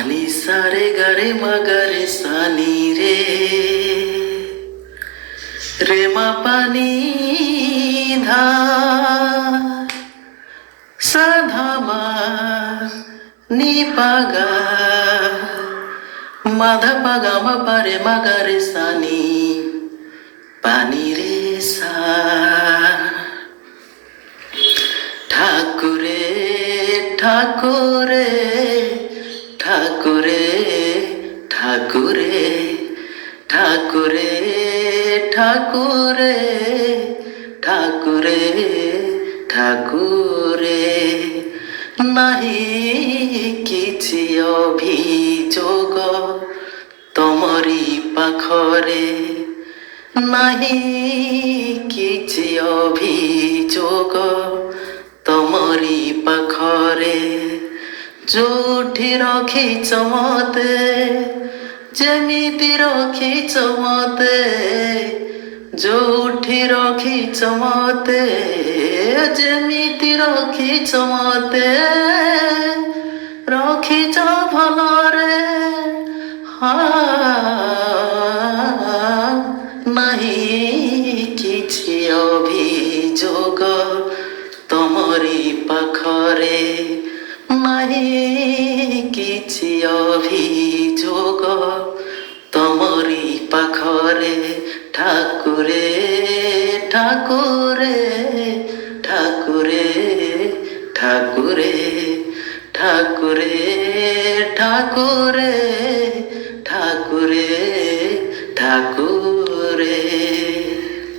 পানি সারে গারে মাগারে সানি রে রে মা পানি ধা সাধামা নি পাগা মাধা পাগা মা পারে মাগারে সানি পানি রে সা ঠাকুরে ঠাকুরে ঠাকুরে ঠাকুরে ঠাকুরে ঠাকুরে ঠাকুরে ঠাকুরে নাহি କିଛି অভিযোগ ତମରି ପାଖରେ ନାହିଁ କିଛି ଅଭିଯୋଗ ତମରି ପାଖରେ ଯୋଉଠି ରଖିଛ ମତେ ଯେମିତି ରଖିଛ ମତେ ଯୋଉଠି ରଖିଛ ମତେ ଯେମିତି ରଖିଛ ମତେ ରଖିଛ ଭଲରେ ନାହିଁ କିଛି ଅଭିଯୋଗ ତମରି ପାଖରେ ନାହିଁ କିଛି ଅଭିଯୋଗ ତମରି ପାଖରେ ଠାକୁରେ ଠାକୁରେ ଠାକୁରେ ଠାକୁରେ ଠାକୁରେ ଠାକୁରେ